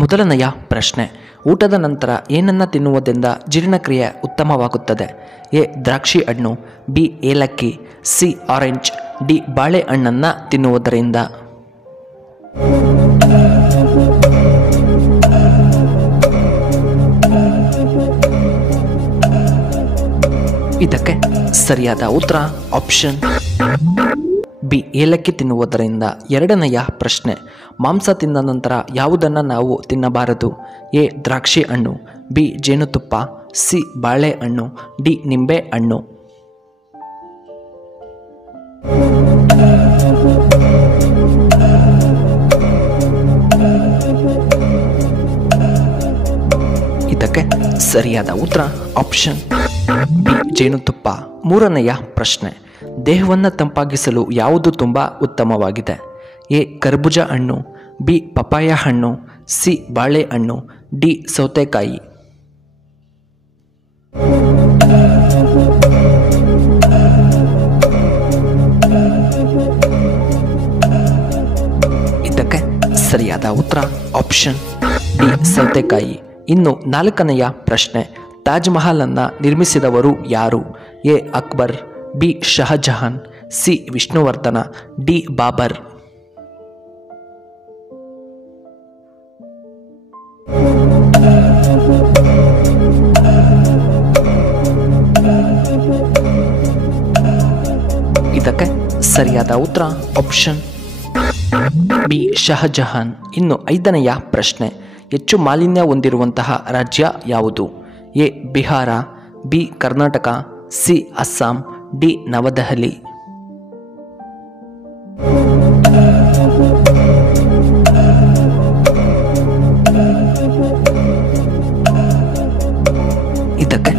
ಮೊದಲನೆಯ ಪ್ರಶ್ನೆ, ಊಟದ ನಂತರ ಏನನ್ನ ತಿನ್ನುವುದರಿಂದ ಜೀರ್ಣಕ್ರಿಯೆ ಉತ್ತಮವಾಗುತ್ತದೆ? ಎ ದ್ರಾಕ್ಷಿ ಹಣ್ಣು, ಬಿ ಏಲಕ್ಕಿ, ಸಿ ಆರೆಂಜ್, ಡಿ ಬಾಳೆಹಣ್ಣನ್ನು ತಿನ್ನುವುದರಿಂದ. ಇದಕ್ಕೆ ಸರಿಯಾದ ಉತ್ತರ ಆಪ್ಷನ್ ಬಿ ಏಲಕ್ಕಿ ತಿನ್ನುವುದರಿಂದ. ಎರಡನೆಯ ಪ್ರಶ್ನೆ, ಮಾಂಸ ತಿಂದ ನಂತರ ಯಾವುದನ್ನು ನಾವು ತಿನ್ನಬಾರದು? ಎ ದ್ರಾಕ್ಷಿ ಹಣ್ಣು, ಬಿ ಜೇನುತುಪ್ಪ, ಸಿ ಬಾಳೆಹಣ್ಣು, ಡಿ ನಿಂಬೆ ಹಣ್ಣು. ಇದಕ್ಕೆ ಸರಿಯಾದ ಉತ್ತರ ಆಪ್ಷನ್ ಬಿ ಜೇನುತುಪ್ಪ. ಮೂರನೆಯ ಪ್ರಶ್ನೆ, ದೇಹವನ್ನು ತಂಪಾಗಿಸಲು ಯಾವುದು ತುಂಬ ಉತ್ತಮವಾಗಿದೆ? ಎ ಕರ್ಬೂಜ ಹಣ್ಣು, ಬಿ ಪಪಾಯ ಹಣ್ಣು, ಸಿ ಬಾಳೆಹಣ್ಣು, ಡಿ ಸೌತೆಕಾಯಿ. ಇದಕ್ಕೆ ಸರಿಯಾದ ಉತ್ತರ ಆಪ್ಷನ್ ಡಿ ಸೌತೆಕಾಯಿ. ಇನ್ನು ನಾಲ್ಕನೆಯ ಪ್ರಶ್ನೆ, ತಾಜ್ ಮಹಲ್ ಅನ್ನು ನಿರ್ಮಿಸಿದವರು ಯಾರು? A Akbar, B Shahjahan, C Vishnuvardhana, D Babur. ಇದಕ್ಕೆ ಸರಿಯಾದ ಉತ್ತರ ಆಪ್ಷನ್ ಬಿ ಶಹಜಹಾನ್. ಇನ್ನು ಐದನೆಯ ಪ್ರಶ್ನೆ, ಹೆಚ್ಚು ಮಾಲಿನ್ಯ ಹೊಂದಿರುವಂತಹ ರಾಜ್ಯ ಯಾವುದು? A Bihar, B Karnataka, C Assam, D New Delhi. ಇದಕ್ಕೆ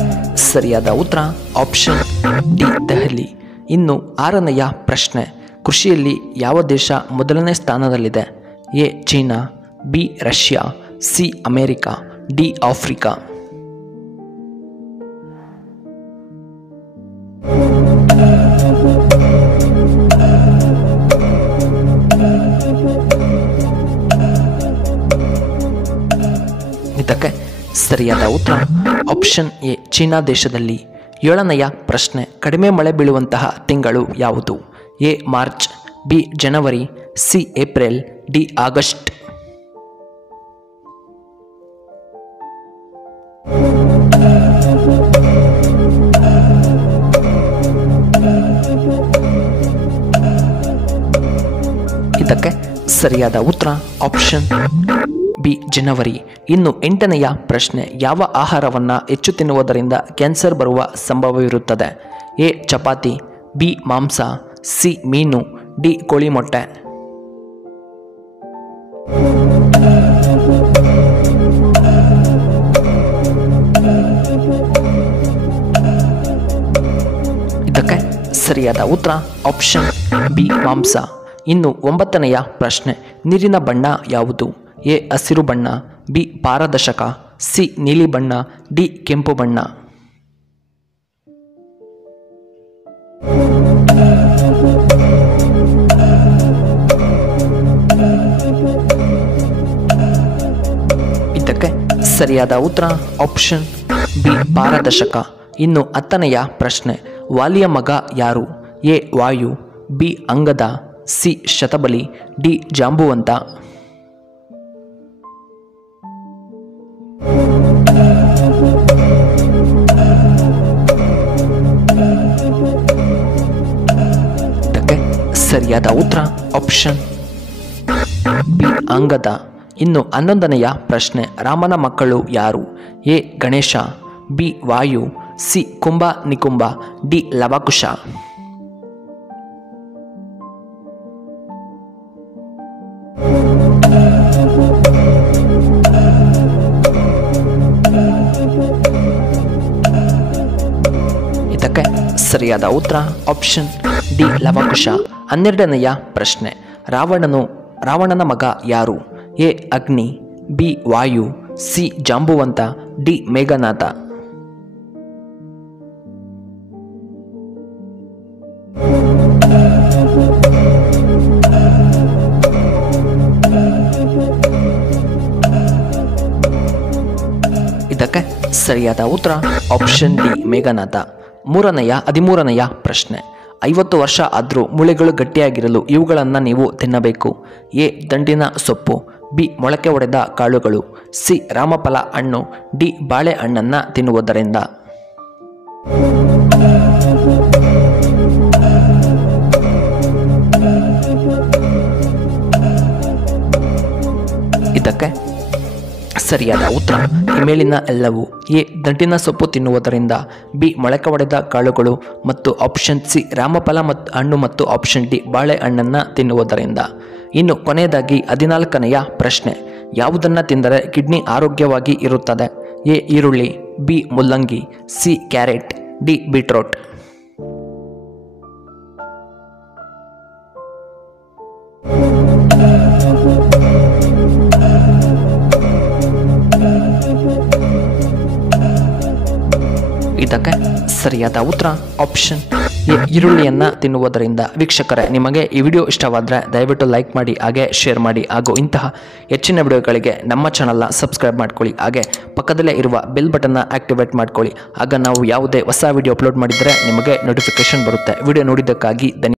ಸರಿಯಾದ ಉತ್ತರ ಆಪ್ಷನ್ ಡಿ ದೆಹಲಿ. ಇನ್ನು ಆರನೆಯ ಪ್ರಶ್ನೆ, ಕೃಷಿಯಲ್ಲಿ ಯಾವ ದೇಶ ಮೊದಲನೇ ಸ್ಥಾನದಲ್ಲಿದೆ? A China, B Russia, C America, D Africa. ಇದಕ್ಕೆ ಸರಿಯಾದ ಉತ್ತರ ಆಪ್ಷನ್ ಎ ಚೀನಾ ದೇಶದಲ್ಲಿ. ಏಳನೆಯ ಪ್ರಶ್ನೆ, ಕಡಿಮೆ ಮಳೆ ಬೀಳುವಂತಹ ತಿಂಗಳು ಯಾವುದು? A March, B January, C April, D August. ಇದಕ್ಕೆ ಸರಿಯಾದ ಉತ್ತರ ಆಪ್ಷನ್ ಬಿ ಜನವರಿ. ಇನ್ನು ಎಂಟನೆಯ ಪ್ರಶ್ನೆ, ಯಾವ ಆಹಾರವನ್ನು ಹೆಚ್ಚು ತಿನ್ನುವುದರಿಂದ ಕ್ಯಾನ್ಸರ್ ಬರುವ ಸಂಭವವಿರುತ್ತದೆ? ಎ ಚಪಾತಿ, ಬಿ ಮಾಂಸ, ಸಿ ಮೀನು, ಡಿ ಕೋಳಿ ಮೊಟ್ಟೆ. ಇದಕ್ಕೆ ಸರಿಯಾದ ಉತ್ತರ ಆಪ್ಷನ್ ಬಿ ಮಾಂಸ. ಇನ್ನು ಒಂಬತ್ತನೆಯ ಪ್ರಶ್ನೆ, ನೀರಿನ ಬಣ್ಣ ಯಾವುದು? ಎ ಹಸಿರು ಬಣ್ಣ, ಬಿ ಪಾರದರ್ಶಕ, ಸಿ ನೀಲಿ ಬಣ್ಣ, ಡಿ ಕೆಂಪು ಬಣ್ಣ. ಇದಕ್ಕೆ ಸರಿಯಾದ ಉತ್ತರ ಆಪ್ಷನ್ ಬಿ ಪಾರದರ್ಶಕ. ಇನ್ನು ಹತ್ತನೆಯ ಪ್ರಶ್ನೆ, ವಾಲಿಯ ಮಗ ಯಾರು? A Vayu, B Angada, C ಶತಬಲಿ, D Jambavanta. ಇದಕ್ಕೆ ಸರಿಯಾದ ಉತ್ತರ ಆಪ್ಷನ್ ಬಿ ಅಂಗದ. ಇನ್ನು 11ನೆಯ ಪ್ರಶ್ನೆ, ರಾಮನ ಮಕ್ಕಳು ಯಾರು? A Ganesha, B Vayu, C Kumbha Nikumbha, D Lava Kusha. ಇದಕ್ಕೆ ಸರಿಯಾದ ಉತ್ತರ ಆಪ್ಷನ್ ಡಿ ಲವಕುಶ. 12ನೆಯ ಪ್ರಶ್ನೆ, ರಾವಣನ ಮಗ ಯಾರು? ಎ ಅಗ್ನಿ, B Vayu, C Jambavanta, D Meghnath. ಇದಕ್ಕೆ ಸರಿಯಾದ ಉತ್ತರ ಆಪ್ಷನ್ ಡಿ ಮೇಘನಾದ. 13ನೆಯ ಪ್ರಶ್ನೆ. 50 ವರ್ಷ ಆದರೂ ಮೂಳೆಗಳು ಗಟ್ಟಿಯಾಗಿರಲು ಇವುಗಳನ್ನು ನೀವು ತಿನ್ನಬೇಕು. ಎ ದಂಡಿನ ಸೊಪ್ಪು, ಬಿ ಮೊಳಕೆ ಒಡೆದ ಕಾಳುಗಳು, ಸಿ ರಾಮಫಲ ಹಣ್ಣು, ಡಿ ಬಾಳೆಹಣ್ಣನ್ನು ತಿನ್ನುವುದರಿಂದ. ಇದಕ್ಕೆ ಸರಿಯಾದ ಉತ್ತರ ಈ ಮೇಲಿನ ಎಲ್ಲವೂ. ಎ ದಂಟಿನ ಸೊಪ್ಪು ತಿನ್ನುವುದರಿಂದ, ಬಿ ಮೊಳಕೆ ಒಡೆದ ಕಾಳುಗಳು ಮತ್ತು ಆಪ್ಷನ್ ಸಿ ರಾಮಫಲ ಮತ್ತು ಹಣ್ಣು ಮತ್ತು ಆಪ್ಷನ್ ಡಿ ಬಾಳೆಹಣ್ಣನ್ನು ತಿನ್ನುವುದರಿಂದ. ಇನ್ನು ಕೊನೆಯದಾಗಿ 14ನೆಯ ಪ್ರಶ್ನೆ. ಯಾವುದನ್ನು ತಿಂದರೆ ಕಿಡ್ನಿ ಆರೋಗ್ಯವಾಗಿ ಇರುತ್ತದೆ? ಎ ಈರುಳ್ಳಿ, ಬಿ ಮುಲ್ಲಂಗಿ, ಸಿ ಕ್ಯಾರೆಟ್, ಡಿ ಬೀಟ್ರೋಟ್. ಇದಕ್ಕೆ ಸರಿಯಾದ ಉತ್ತರ ಆಪ್ಷನ್ ಎ ಈರುಳ್ಳಿಯನ್ನು ತಿನ್ನುವುದರಿಂದ. ವೀಕ್ಷಕರೇ, ನಿಮಗೆ ಈ ವಿಡಿಯೋ ಇಷ್ಟವಾದರೆ ದಯವಿಟ್ಟು ಲೈಕ್ ಮಾಡಿ, ಹಾಗೆ ಶೇರ್ ಮಾಡಿ, ಹಾಗೂ ಇಂತಹ ಹೆಚ್ಚಿನ ವಿಡಿಯೋಗಳಿಗೆ ನಮ್ಮ ಚಾನಲ್ನ ಸಬ್ಸ್ಕ್ರೈಬ್ ಮಾಡ್ಕೊಳ್ಳಿ. ಹಾಗೆ ಪಕ್ಕದಲ್ಲೇ ಇರುವ ಬೆಲ್ ಬಟನ್ನ ಆಕ್ಟಿವೇಟ್ ಮಾಡ್ಕೊಳ್ಳಿ. ಆಗ ನಾವು ಯಾವುದೇ ಹೊಸ ವಿಡಿಯೋ ಅಪ್ಲೋಡ್ ಮಾಡಿದರೆ ನಿಮಗೆ ನೋಟಿಫಿಕೇಶನ್ ಬರುತ್ತೆ. ವಿಡಿಯೋ ನೋಡಿದ್ದಕ್ಕಾಗಿ ಧನ್ಯವಾದ.